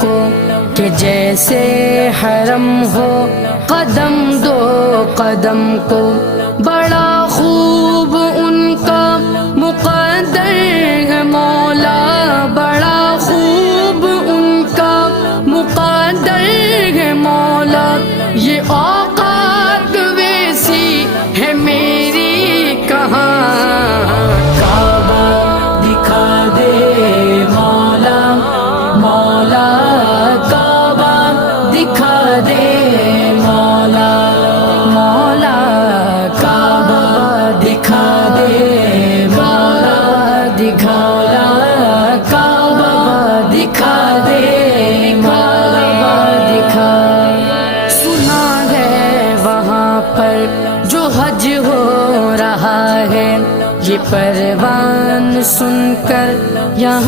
کو کہ جیسے حرم ہو قدم دو قدم کو، بڑا خوب ان کا مقدر ہے مولا، بڑا خوب ان کا مقدر ہے مولا، یہ اوقات ویسی ہے میری کہاں، کعبہ دکھا دے مولا، مولا کعبہ دکھا دے مولا، مولا کعبہ دکھا دے مولا، دکھایا کعبہ دکھا دے مولا، دکھا۔ سنا ہے وہاں پر جو حج ہو رہا ہے، یہ پروان سن کر یہاں